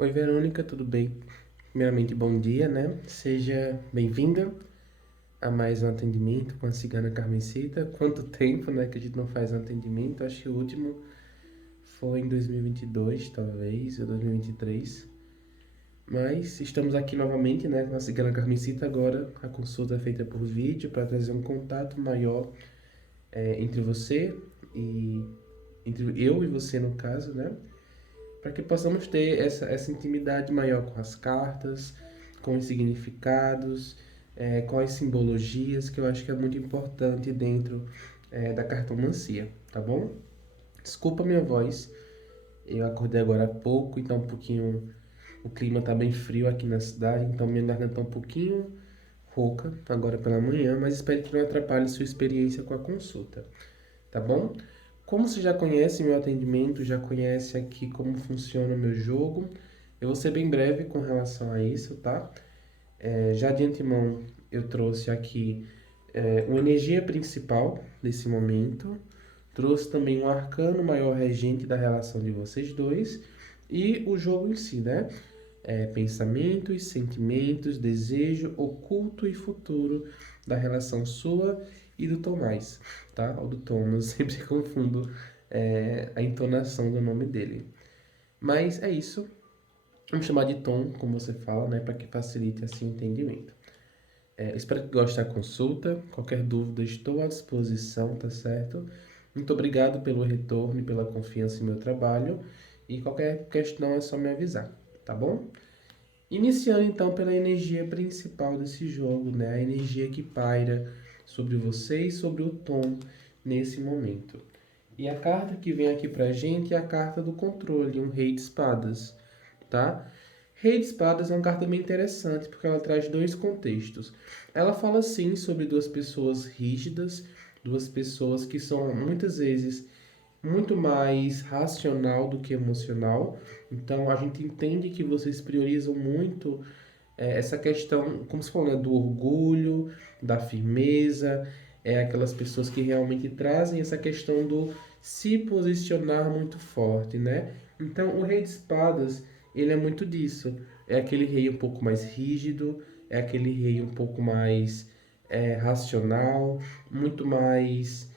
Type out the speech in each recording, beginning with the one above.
Oi, Verônica, tudo bem? Primeiramente, bom dia, né? Seja bem-vinda a mais um atendimento com a cigana Carmencita. Quanto tempo, né, que a gente não faz um atendimento? Acho que o último foi em 2022, talvez, ou 2023. Mas estamos aqui novamente, né, com a cigana Carmencita. Agora a consulta é feita por vídeo para trazer um contato maior entre você e entre eu e você, no caso, né? Para que possamos ter essa intimidade maior com as cartas, com os significados, com as simbologias, que eu acho que é muito importante dentro da cartomancia, tá bom? Desculpa a minha voz, eu acordei agora há pouco, então o clima tá bem frio aqui na cidade, então minha garganta tá um pouquinho rouca agora pela manhã, mas espero que não atrapalhe sua experiência com a consulta, tá bom? Como você já conhece meu atendimento, já conhece aqui como funciona o meu jogo, eu vou ser bem breve com relação a isso, tá? Já de antemão, eu trouxe aqui uma energia principal desse momento, trouxe também um arcano maior regente da relação de vocês dois e o jogo em si, né? Pensamentos, sentimentos, desejo, oculto e futuro da relação sua e do Tomás, tá? Ou do Thomas, sempre confundo a entonação do nome dele. Mas é isso. Vamos chamar de Tom, como você fala, né? Para que facilite assim o entendimento. Espero que goste da consulta. Qualquer dúvida, estou à disposição, tá certo? Muito obrigado pelo retorno e pela confiança em meu trabalho. E qualquer questão é só me avisar, tá bom? Iniciando então pela energia principal desse jogo, né? A energia que paira sobre você e sobre o Tom nesse momento. E a carta que vem aqui pra gente é a carta do controle, um rei de espadas, tá? Rei de espadas é uma carta bem interessante porque ela traz dois contextos. Ela fala sim sobre duas pessoas rígidas, duas pessoas que são muitas vezes muito mais racional do que emocional. Então a gente entende que vocês priorizam muito essa questão, como se falou, né, do orgulho, da firmeza, aquelas pessoas que realmente trazem essa questão do se posicionar muito forte, né? Então, o rei de espadas, ele é muito disso. É aquele rei um pouco mais rígido, é aquele rei um pouco mais racional, muito mais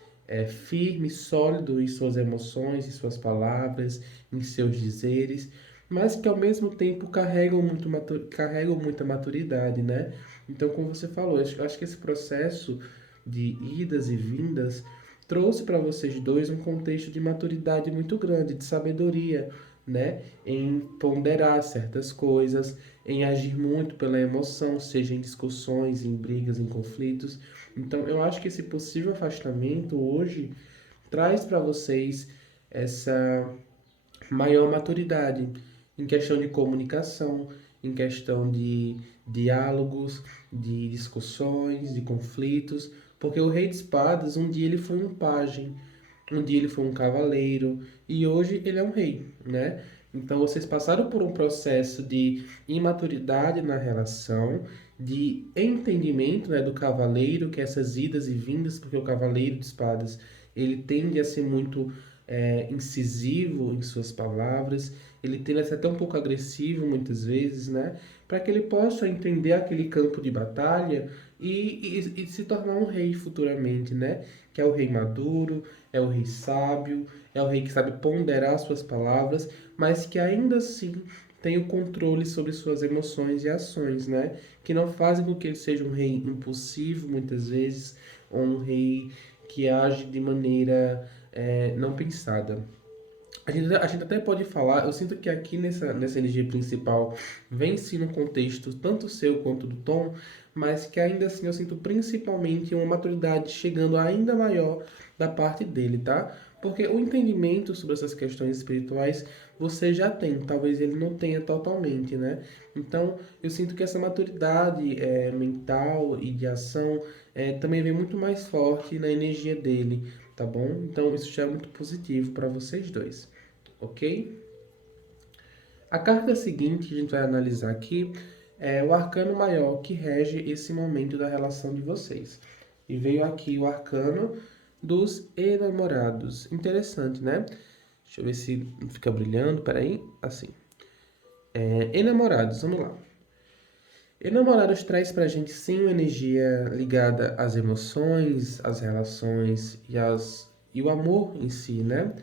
firme, sólido em suas emoções, em suas palavras, em seus dizeres, mas que ao mesmo tempo carregam muita maturidade, né? Então, como você falou, eu acho que esse processo de idas e vindas trouxe para vocês dois um contexto de maturidade muito grande, de sabedoria, né? Em ponderar certas coisas, em agir muito pela emoção, seja em discussões, em brigas, em conflitos. Então, eu acho que esse possível afastamento hoje traz para vocês essa maior maturidade em questão de comunicação, em questão de diálogos, de discussões, de conflitos, porque o rei de espadas um dia ele foi um pajem, um dia ele foi um cavaleiro e hoje ele é um rei, né? Então vocês passaram por um processo de imaturidade na relação, de entendimento, né, do cavaleiro, que é essas idas e vindas, porque o cavaleiro de espadas ele tende a ser muito incisivo em suas palavras, ele tende a ser até um pouco agressivo muitas vezes, né? Para que ele possa entender aquele campo de batalha e se tornar um rei futuramente, né? Que é o rei maduro, é o rei sábio, é o rei que sabe ponderar suas palavras, mas que ainda assim tem o controle sobre suas emoções e ações, né? Que não fazem com que ele seja um rei impulsivo muitas vezes, ou um rei que age de maneira não pensada. A gente até pode falar, eu sinto que aqui nessa energia principal vem sim no contexto tanto seu quanto do Tom, mas que ainda assim eu sinto principalmente uma maturidade chegando ainda maior da parte dele, tá? Porque o entendimento sobre essas questões espirituais você já tem, talvez ele não tenha totalmente, né? Então eu sinto que essa maturidade mental e de ação também vem muito mais forte na energia dele, tá bom? Então isso já é muito positivo para vocês dois, ok? A carta seguinte que a gente vai analisar aqui é o arcano maior que rege esse momento da relação de vocês. E veio aqui o arcano dos enamorados. Interessante, né? Deixa eu ver se fica brilhando, peraí, assim. Enamorados, vamos lá. Enamorados traz pra gente sim uma energia ligada às emoções, às relações e o amor em si, né?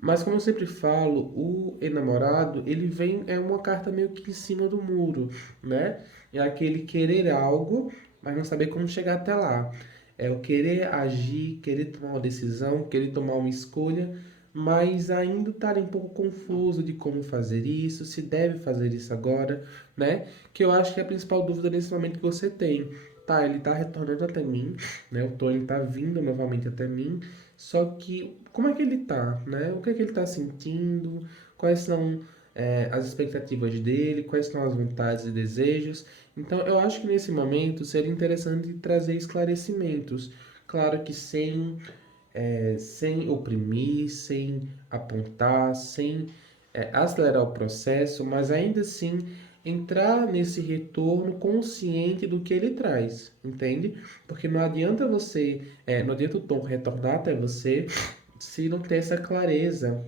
Mas como eu sempre falo, o enamorado, ele vem, é uma carta meio que em cima do muro, né? É aquele querer algo, mas não saber como chegar até lá. É o querer agir, querer tomar uma decisão, querer tomar uma escolha, mas ainda estar um pouco confuso de como fazer isso, se deve fazer isso agora, né? Que eu acho que é a principal dúvida nesse momento que você tem. Tá, ele tá retornando até mim, né? O Tony tá vindo novamente até mim, só que como é que ele tá, né? O que é que ele tá sentindo? Quais são as expectativas dele? Quais são as vontades e desejos? Então, eu acho que nesse momento seria interessante trazer esclarecimentos. Claro que sem oprimir, sem apontar, sem acelerar o processo, mas ainda assim entrar nesse retorno consciente do que ele traz, entende? Porque não adianta o tom retornar até você se não ter essa clareza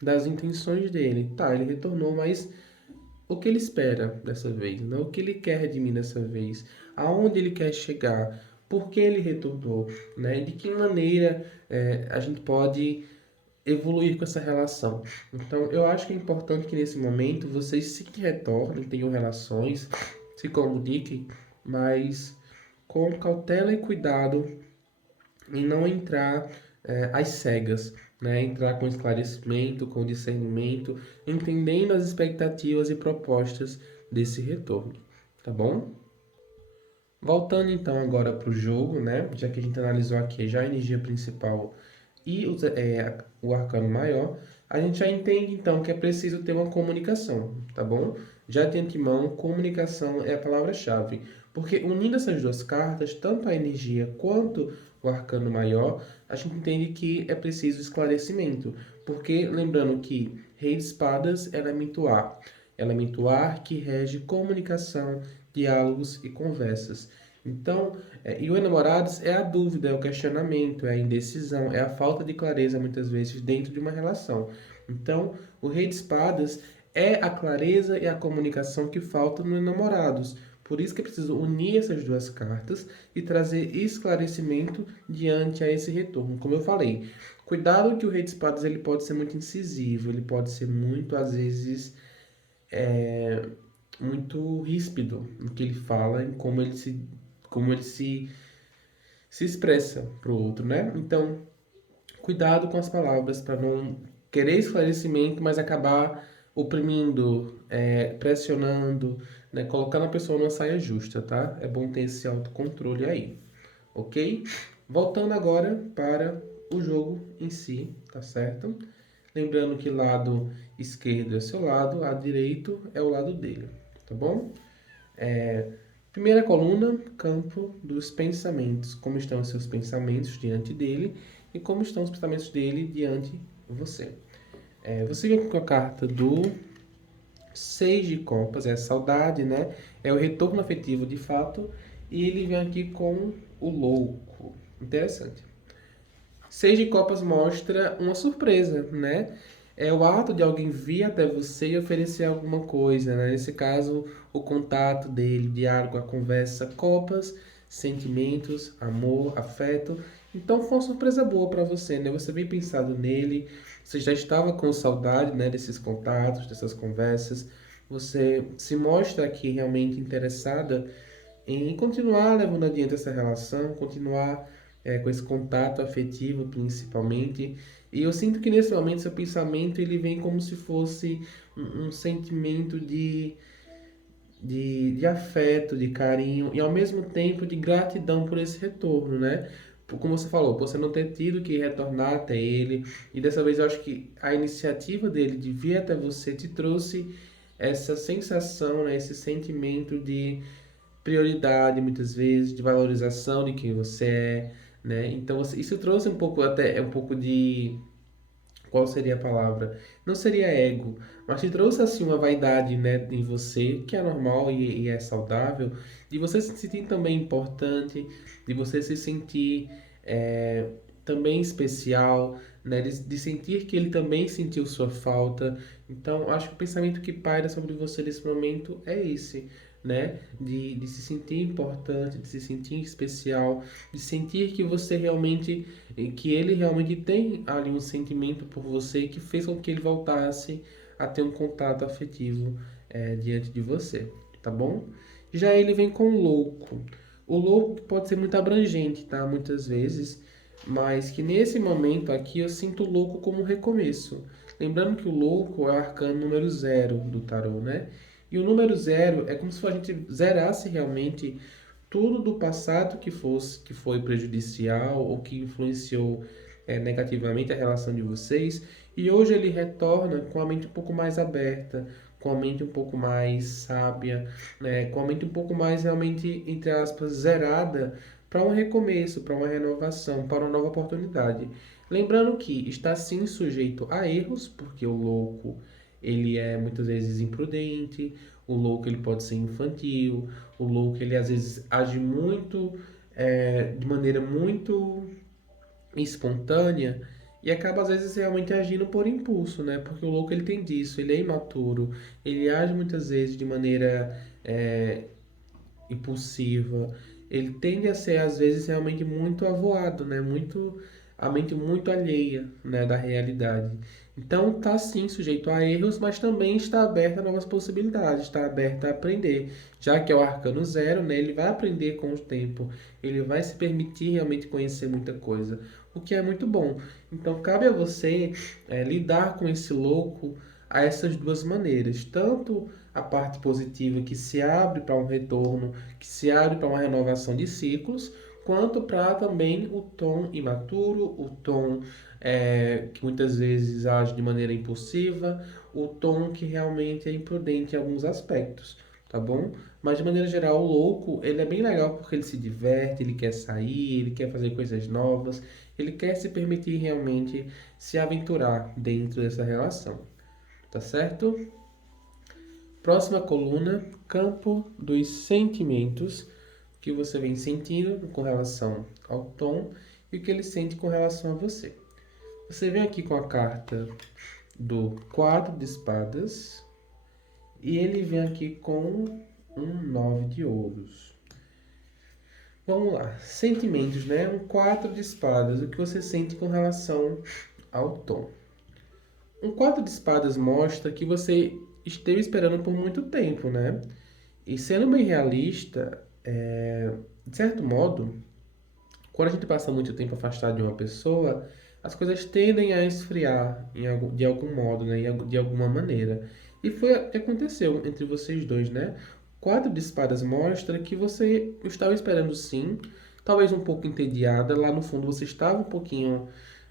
das intenções dele. Tá, ele retornou, mas o que ele espera dessa vez, né? O que ele quer de mim dessa vez, aonde ele quer chegar, por que ele retornou, né? De que maneira a gente pode evoluir com essa relação. Então, eu acho que é importante que nesse momento vocês se retornem, tenham relações, se comuniquem, mas com cautela e cuidado em não entrar às cegas, né? Entrar com esclarecimento, com discernimento, entendendo as expectativas e propostas desse retorno, tá bom? Voltando então agora para o jogo, né? Já que a gente analisou aqui já a energia principal e o arcano maior, a gente já entende então que é preciso ter uma comunicação, tá bom? Já de antemão, comunicação é a palavra-chave, porque unindo essas duas cartas, tanto a energia quanto o arcano maior, a gente entende que é preciso esclarecimento, porque lembrando que Rei de Espadas é elemento ar que rege comunicação, diálogos e conversas. Então, e o enamorados é a dúvida, é o questionamento, é a indecisão, é a falta de clareza muitas vezes dentro de uma relação. Então, o rei de espadas é a clareza e a comunicação que faltam no enamorados. Por isso que é preciso unir essas duas cartas e trazer esclarecimento diante a esse retorno. Como eu falei, cuidado que o rei de espadas ele pode ser muito incisivo, ele pode ser muito, às vezes, muito ríspido no que ele fala, em como ele se expressa para o outro, né? Então, cuidado com as palavras para não querer esclarecimento, mas acabar oprimindo, pressionando, né? Colocando a pessoa numa saia justa, tá? É bom ter esse autocontrole aí, ok? Voltando agora para o jogo em si, tá certo? Lembrando que lado esquerdo é seu lado, lado direito é o lado dele, tá bom? Primeira coluna, campo dos pensamentos. Como estão os seus pensamentos diante dele e como estão os pensamentos dele diante de você. Você vem com a carta do Seis de Copas, é a saudade, né? É o retorno afetivo de fato. E ele vem aqui com o louco. Interessante. Seis de Copas mostra uma surpresa, né? É o ato de alguém vir até você e oferecer alguma coisa, né? Nesse caso, o contato dele, diálogo, a conversa, copas, sentimentos, amor, afeto. Então foi uma surpresa boa para você, né? Você vem pensado nele, você já estava com saudade, né, desses contatos, dessas conversas. Você se mostra aqui realmente interessada em continuar levando adiante essa relação, continuar com esse contato afetivo principalmente. E eu sinto que nesse momento seu pensamento ele vem como se fosse um sentimento de afeto, de carinho e ao mesmo tempo de gratidão por esse retorno, né? Como você falou, por você não ter tido que retornar até ele, e dessa vez eu acho que a iniciativa dele de vir até você te trouxe essa sensação, né, esse sentimento de prioridade, muitas vezes, de valorização de quem você é, né? Então, isso trouxe um pouco, até, um pouco de... Qual seria a palavra? Não seria ego, mas te trouxe, assim, uma vaidade, né, em você, que é normal e é saudável, de você se sentir também importante, de você se sentir também especial, né? De sentir que ele também sentiu sua falta. Então, acho que o pensamento que paira sobre você nesse momento é esse, né? De se sentir importante, de se sentir especial, de sentir que você realmente, que ele realmente tem ali um sentimento por você que fez com que ele voltasse a ter um contato afetivo diante de você, tá bom? Já ele vem com o louco. O louco pode ser muito abrangente, tá? Muitas vezes, mas que nesse momento aqui eu sinto o louco como um recomeço. Lembrando que o louco é o arcano número 0 do tarô, né? E o número 0 é como se a gente zerasse realmente tudo do passado que foi prejudicial ou que influenciou negativamente a relação de vocês, e hoje ele retorna com a mente um pouco mais aberta, com a mente um pouco mais sábia, né, com a mente um pouco mais realmente, entre aspas, zerada para um recomeço, para uma renovação, para uma nova oportunidade. Lembrando que está sim sujeito a erros, porque o louco ele é muitas vezes imprudente, o louco ele pode ser infantil, o louco ele às vezes age muito de maneira muito espontânea e acaba às vezes realmente agindo por impulso, né? Porque o louco ele tem disso, ele é imaturo, ele age muitas vezes de maneira impulsiva, ele tende a ser às vezes realmente muito avoado, né? Muito a mente muito alheia, né, da realidade. Então está sim sujeito a erros, mas também está aberto a novas possibilidades, está aberto a aprender. Já que é o arcano 0, né, ele vai aprender com o tempo, ele vai se permitir realmente conhecer muita coisa, o que é muito bom. Então cabe a você lidar com esse louco a essas duas maneiras, tanto a parte positiva que se abre para um retorno, que se abre para uma renovação de ciclos, quanto para também o tom imaturo, o tom que muitas vezes age de maneira impulsiva, o tom que realmente é imprudente em alguns aspectos, tá bom? Mas de maneira geral, o louco, ele é bem legal porque ele se diverte, ele quer sair, ele quer fazer coisas novas, ele quer se permitir realmente se aventurar dentro dessa relação, tá certo? Próxima coluna, campo dos sentimentos, que você vem sentindo com relação ao tom e o que ele sente com relação a você. Você vem aqui com a carta do 4 de espadas e ele vem aqui com um 9 de ouros. Vamos lá, sentimentos, né? Um 4 de espadas, o que você sente com relação ao tom. Um 4 de espadas mostra que você esteve esperando por muito tempo, né? E sendo bem realista, de certo modo, quando a gente passa muito tempo afastado de uma pessoa, as coisas tendem a esfriar de algum modo, né? De alguma maneira. E foi o que aconteceu entre vocês dois, né? Quatro de espadas mostra que você estava esperando sim, talvez um pouco entediada. Lá no fundo você estava um pouquinho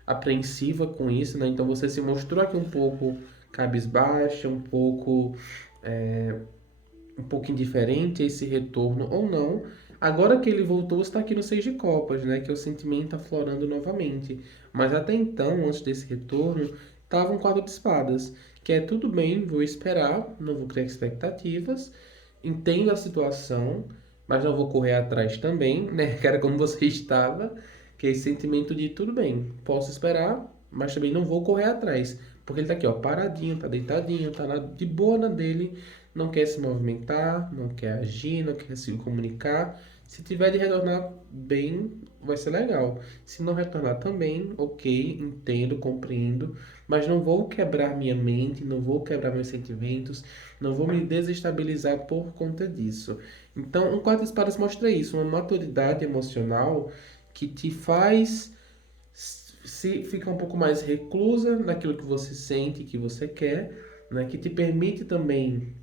apreensiva com isso, né? Então você se mostrou aqui um pouco cabisbaixa, um pouco indiferente a esse retorno ou não. Agora que ele voltou, você está aqui no Seis de Copas, né? Que é o sentimento aflorando novamente. Mas até então, antes desse retorno, estava um quadro de espadas. Que é tudo bem, vou esperar, não vou criar expectativas, entendo a situação, mas não vou correr atrás também, né? Que era como você estava, que é esse sentimento de tudo bem, posso esperar, mas também não vou correr atrás. Porque ele tá aqui, ó, paradinho, tá deitadinho, de boa na dele, não quer se movimentar, não quer agir, não quer se comunicar. Se tiver de retornar bem, vai ser legal. Se não retornar também, ok, entendo, compreendo, mas não vou quebrar minha mente, não vou quebrar meus sentimentos, não vou me desestabilizar por conta disso. Então, um quatro de espadas mostra isso, uma maturidade emocional que te faz se ficar um pouco mais reclusa naquilo que você sente, que você quer, né? Que te permite também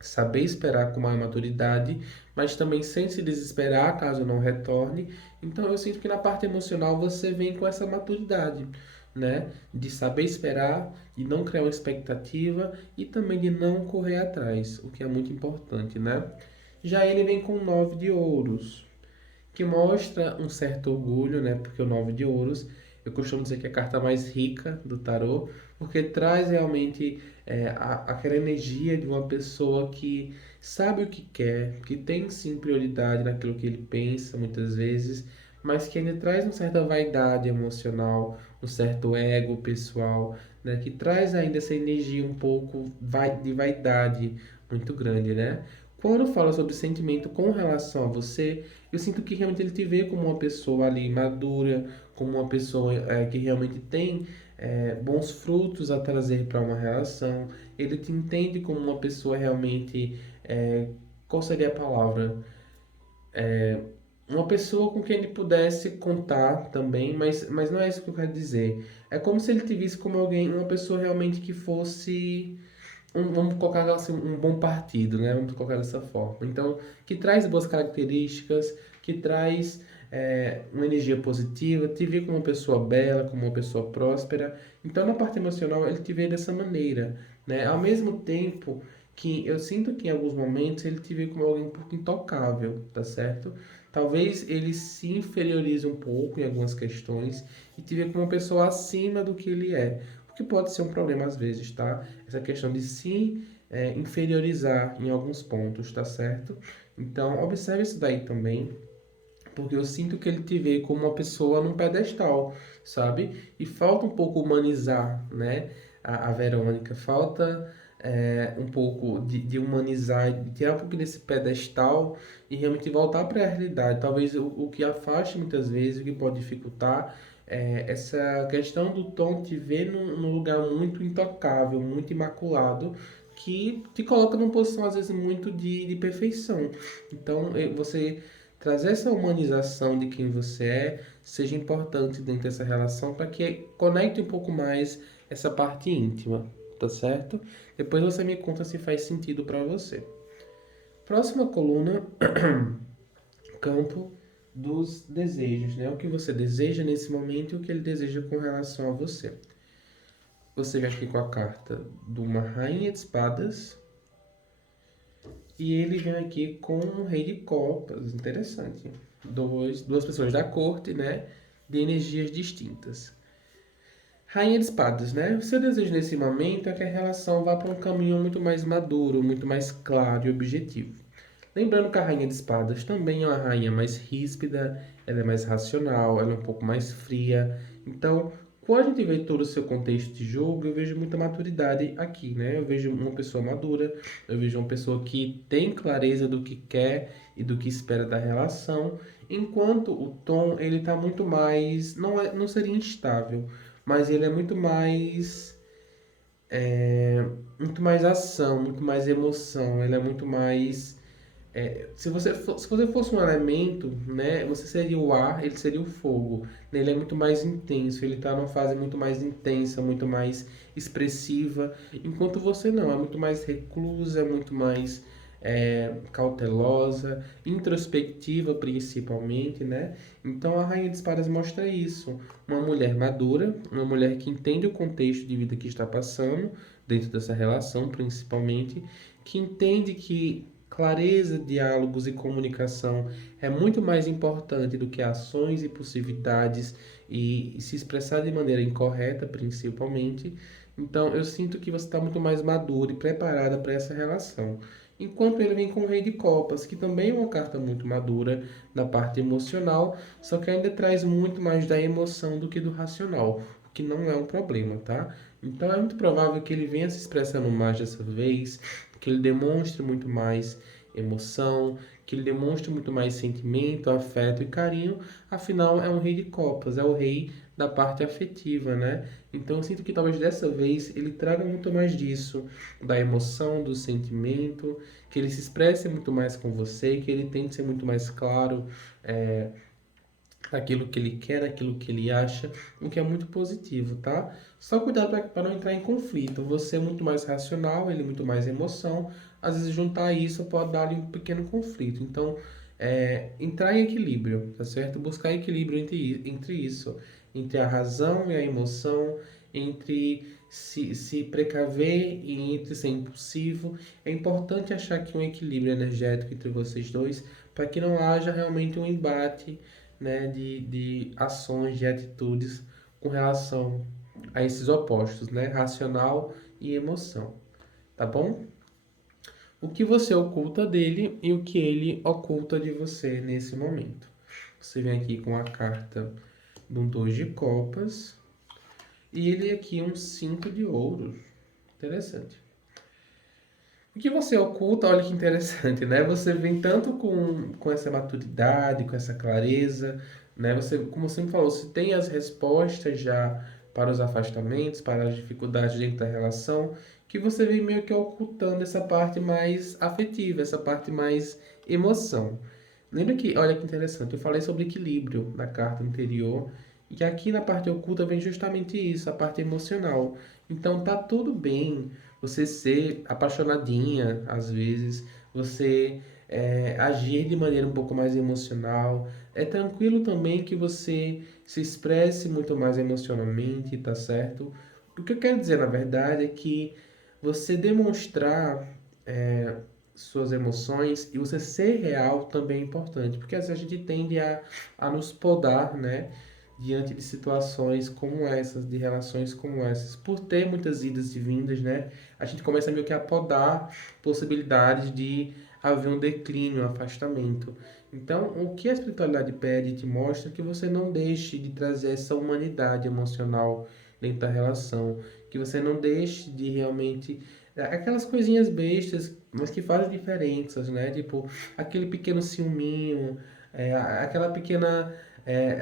saber esperar com mais maturidade, mas também sem se desesperar caso não retorne. Então eu sinto que na parte emocional você vem com essa maturidade, né? De saber esperar, de não criar uma expectativa e também de não correr atrás, o que é muito importante, né? Já ele vem com 9 de ouros, que mostra um certo orgulho, né? Porque o 9 de ouros, eu costumo dizer que é a carta mais rica do tarô, porque traz realmente aquela energia de uma pessoa que sabe o que quer, que tem sim prioridade naquilo que ele pensa muitas vezes, mas que ainda traz uma certa vaidade emocional, um certo ego pessoal, né? Que traz ainda essa energia um pouco de vaidade muito grande, né? Quando fala sobre sentimento com relação a você, eu sinto que realmente ele te vê como uma pessoa ali madura, como uma pessoa que realmente tem bons frutos a trazer para uma relação. Ele te entende como uma pessoa realmente, qual seria a palavra? Uma pessoa com quem ele pudesse contar também, mas não é isso que eu quero dizer. É como se ele te visse como alguém, uma pessoa realmente que fosse vamos colocar assim, um bom partido, né? Vamos colocar dessa forma. Então, que traz boas características, que traz uma energia positiva, te vê como uma pessoa bela, como uma pessoa próspera. Então, na parte emocional, ele te vê dessa maneira, né? Ao mesmo tempo que eu sinto que em alguns momentos ele te vê como alguém um pouco intocável, tá certo? Talvez ele se inferiorize um pouco em algumas questões e te vê como uma pessoa acima do que ele é. O que pode ser um problema às vezes, tá? Essa questão de se inferiorizar em alguns pontos, tá certo? Então, observe isso daí também, porque eu sinto que ele te vê como uma pessoa num pedestal, sabe? E falta um pouco humanizar, né? A Verônica, falta um pouco de humanizar, de tirar um pouco desse pedestal e realmente voltar para a realidade. Talvez o que afaste muitas vezes, o que pode dificultar, essa questão do Tom te ver num lugar muito intocável, muito imaculado, que te coloca numa posição às vezes muito de perfeição. Então, você trazer essa humanização de quem você seja importante dentro dessa relação para que conecte um pouco mais essa parte íntima, tá certo? Depois você me conta se faz sentido para você. Próxima coluna, campo dos desejos, né? O que você deseja nesse momento e o que ele deseja com relação a você. Você vem aqui com a carta de uma rainha de espadas e ele vem aqui com um rei de copas, interessante. Duas pessoas da corte, né? De energias distintas. Rainha de espadas, né? O seu desejo nesse momento é que a relação vá para um caminho muito mais maduro, muito mais claro e objetivo. Lembrando que a Rainha de Espadas também é uma rainha mais ríspida, ela é mais racional, ela é um pouco mais fria. Então, quando a gente vê todo o seu contexto de jogo, eu vejo muita maturidade aqui, né? Eu vejo uma pessoa madura, eu vejo uma pessoa que tem clareza do que quer e do que espera da relação, enquanto o Tom, ele tá muito mais, não seria instável, mas ele é muito mais ação, muito mais emoção, ele é muito mais se você fosse um elemento, né, você seria o ar, ele seria o fogo. Ele é muito mais intenso, ele está numa fase muito mais intensa, muito mais expressiva, enquanto você não, é muito mais reclusa, é muito mais cautelosa, introspectiva principalmente, né? Então a Rainha de Espadas mostra isso, uma mulher madura, uma mulher que entende o contexto de vida que está passando, dentro dessa relação principalmente, que entende que clareza, diálogos e comunicação é muito mais importante do que ações e possibilidades e se expressar de maneira incorreta, principalmente. Então, eu sinto que você está muito mais madura e preparada para essa relação. Enquanto ele vem com o Rei de Copas, que também é uma carta muito madura na parte emocional, só que ainda traz muito mais da emoção do que do racional, o que não é um problema, tá? Então é muito provável que ele venha se expressando mais dessa vez, que ele demonstre muito mais emoção, que ele demonstre muito mais sentimento, afeto e carinho, afinal é um rei de copas, é o rei da parte afetiva, né? Então eu sinto que talvez dessa vez ele traga muito mais disso, da emoção, do sentimento, que ele se expresse muito mais com você, que ele tente ser muito mais claro, é, aquilo que ele quer, aquilo que ele acha, o que é muito positivo, tá? Só cuidado para não entrar em conflito. Você é muito mais racional, ele é muito mais emoção. Às vezes juntar isso pode dar ali um pequeno conflito. Então, entrar em equilíbrio, tá certo? Buscar equilíbrio entre isso, entre a razão e a emoção, entre se precaver e entre ser impulsivo. É importante achar aqui um equilíbrio energético entre vocês dois, para que não haja realmente um embate, né, de ações, de atitudes com relação a esses opostos, né, racional e emoção, tá bom? O que você oculta dele e o que ele oculta de você nesse momento. Você vem aqui com a carta do 2 de copas. E ele aqui um 5 de ouros. Interessante. O que você oculta, olha que interessante, né? Você vem tanto com essa maturidade, com essa clareza, né? Você, como você me falou, você tem as respostas já para os afastamentos, para as dificuldades dentro da relação, que você vem meio que ocultando essa parte mais afetiva, essa parte mais emoção. Lembra que, olha que interessante, eu falei sobre equilíbrio na carta anterior, e que aqui na parte oculta vem justamente isso, a parte emocional. Então tá tudo bem você ser apaixonadinha, às vezes, você agir de maneira um pouco mais emocional. É tranquilo também que você se expresse muito mais emocionalmente, tá certo? O que eu quero dizer, na verdade, é que você demonstrar suas emoções e você ser real também é importante, porque às vezes a gente tende a nos podar, né? Diante de situações como essas, de relações como essas, por ter muitas idas e vindas, né? A gente começa meio que a podar possibilidades de haver um declínio, um afastamento. Então, o que a espiritualidade pede e te mostra é que você não deixe de trazer essa humanidade emocional dentro da relação, que você não deixe de realmente aquelas coisinhas bestas, mas que fazem diferenças, né? Tipo, aquele pequeno ciúminho, aquela pequena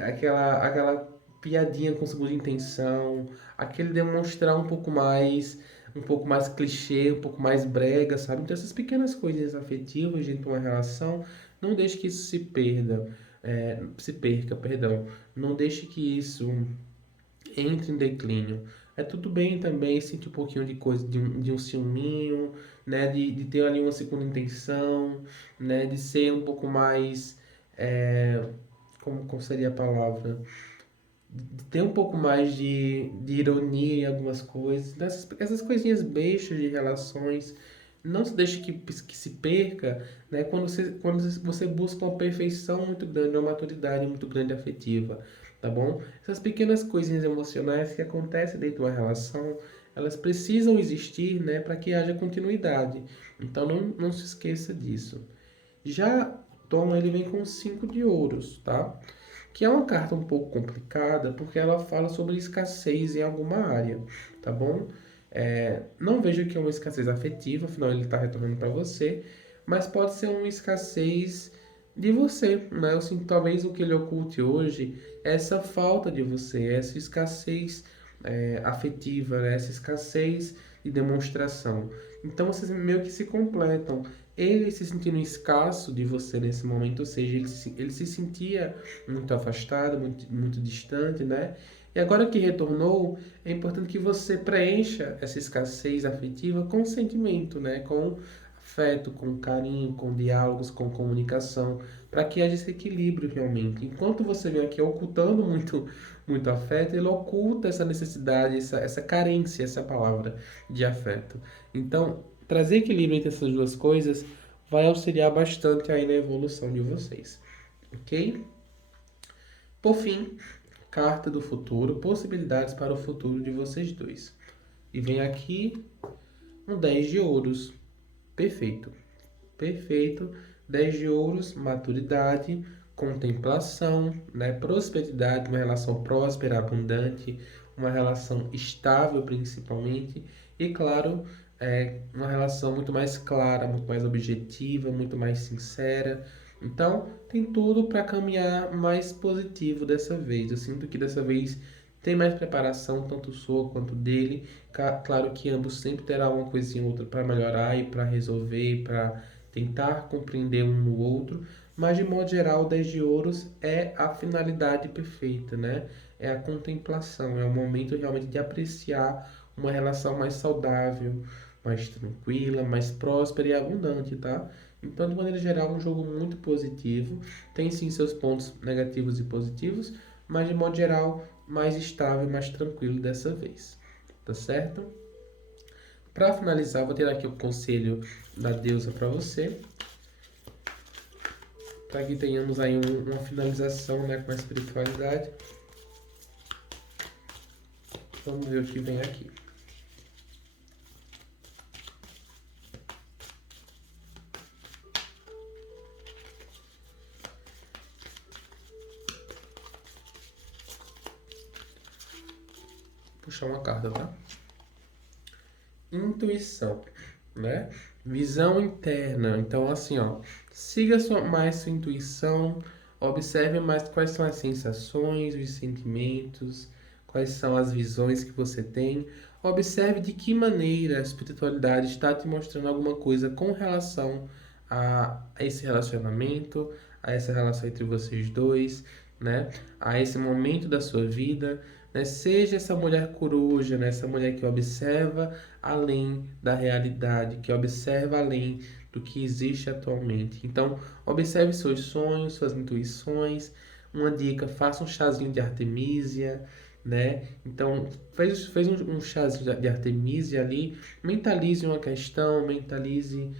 aquela piadinha com segunda intenção, aquele demonstrar um pouco mais clichê, um pouco mais brega, sabe? Então essas pequenas coisas afetivas dentro de uma relação, não deixe que isso se perda, se perca, perdão. Não deixe que isso entre em declínio. É tudo bem também sentir um pouquinho de coisa, de um ciúminho, né? De ter ali uma segunda intenção, né? De ser um pouco mais. É, como seria a palavra? De ter um pouco mais de ironia em algumas coisas. Essas coisinhas bestas de relações. Não se deixe que se perca, né? Quando você busca uma perfeição muito grande, uma maturidade muito grande afetiva, tá bom? Essas pequenas coisinhas emocionais que acontecem dentro de uma relação, elas precisam existir, né? Para que haja continuidade. Então não se esqueça disso. Já Tom, ele vem com 5 de ouros, tá? Que é uma carta um pouco complicada, porque ela fala sobre escassez em alguma área, tá bom? Não vejo que é uma escassez afetiva, afinal ele está retornando para você, mas pode ser uma escassez de você, né? Eu sinto talvez o que ele oculte hoje é essa falta de você, essa escassez afetiva, né? Essa escassez de demonstração. Então vocês meio que se completam. Ele se sentindo escasso de você nesse momento, ou seja, ele se sentia muito afastado, muito distante, né? E agora que retornou, é importante que você preencha essa escassez afetiva com sentimento, né? Com afeto, com carinho, com diálogos, com comunicação, para que haja esse equilíbrio realmente. Enquanto você vem aqui ocultando muito afeto, ele oculta essa necessidade, essa carência, essa palavra de afeto. Então, trazer equilíbrio entre essas duas coisas vai auxiliar bastante aí na evolução de vocês, ok? Por fim, carta do futuro, possibilidades para o futuro de vocês dois. E vem aqui um 10 de ouros. Perfeito. Perfeito. 10 de ouros, maturidade, contemplação, né? Prosperidade, uma relação próspera, abundante, uma relação estável principalmente. E claro, uma relação muito mais clara, muito mais objetiva, muito mais sincera. Então, tem tudo para caminhar mais positivo dessa vez. Eu sinto que dessa vez tem mais preparação, tanto sua quanto dele. Claro que ambos sempre terão uma coisinha ou outra para melhorar e para resolver, para tentar compreender um no outro, mas de modo geral, o 10 de ouros é a finalidade perfeita, né? É a contemplação, é o momento realmente de apreciar uma relação mais saudável, mais tranquila, mais próspera e abundante, tá? Então, de maneira geral, é um jogo muito positivo. Tem sim seus pontos negativos e positivos, mas de modo geral, mais estável e mais tranquilo dessa vez. Tá certo? Para finalizar, vou tirar aqui o conselho da deusa para você, para que tenhamos aí uma finalização, né, com a espiritualidade. Vamos ver o que vem aqui. puxar uma carta, tá? Intuição, né? Visão interna. Então, assim, ó, siga mais sua intuição, observe mais quais são as sensações, os sentimentos, quais são as visões que você tem. Observe de que maneira a espiritualidade está te mostrando alguma coisa com relação a esse relacionamento, a essa relação entre vocês dois, né? A esse momento da sua vida, né? Seja essa mulher coruja, né? Essa mulher que observa além da realidade, que observa além do que existe atualmente. Então, observe seus sonhos, suas intuições. Uma dica, faça um chazinho de Artemisia, né? Então, fez um chazinho de Artemisia ali, mentalize uma questão, mentalize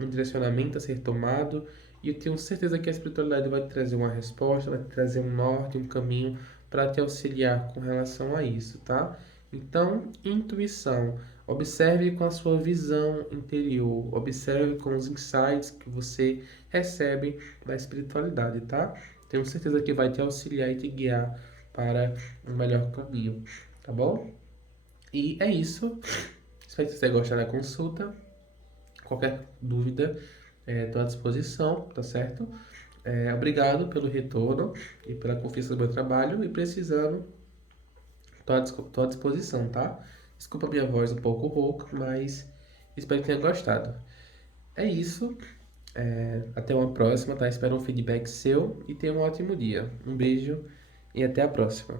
um direcionamento a ser tomado, e eu tenho certeza que a espiritualidade vai te trazer uma resposta, vai te trazer um norte, um caminho para te auxiliar com relação a isso, tá? Então, intuição. Observe com a sua visão interior, observe com os insights que você recebe da espiritualidade, tá? Tenho certeza que vai te auxiliar e te guiar para um melhor caminho, tá bom? E é isso. Espero que você tenha gostado da consulta. Qualquer dúvida, estou à disposição, tá certo? Obrigado pelo retorno e pela confiança no meu trabalho, e precisando, estou à disposição, tá? Desculpa a minha voz um pouco rouca, mas espero que tenha gostado. É isso. Até uma próxima, tá? Espero um feedback seu e tenha um ótimo dia. Um beijo e até a próxima.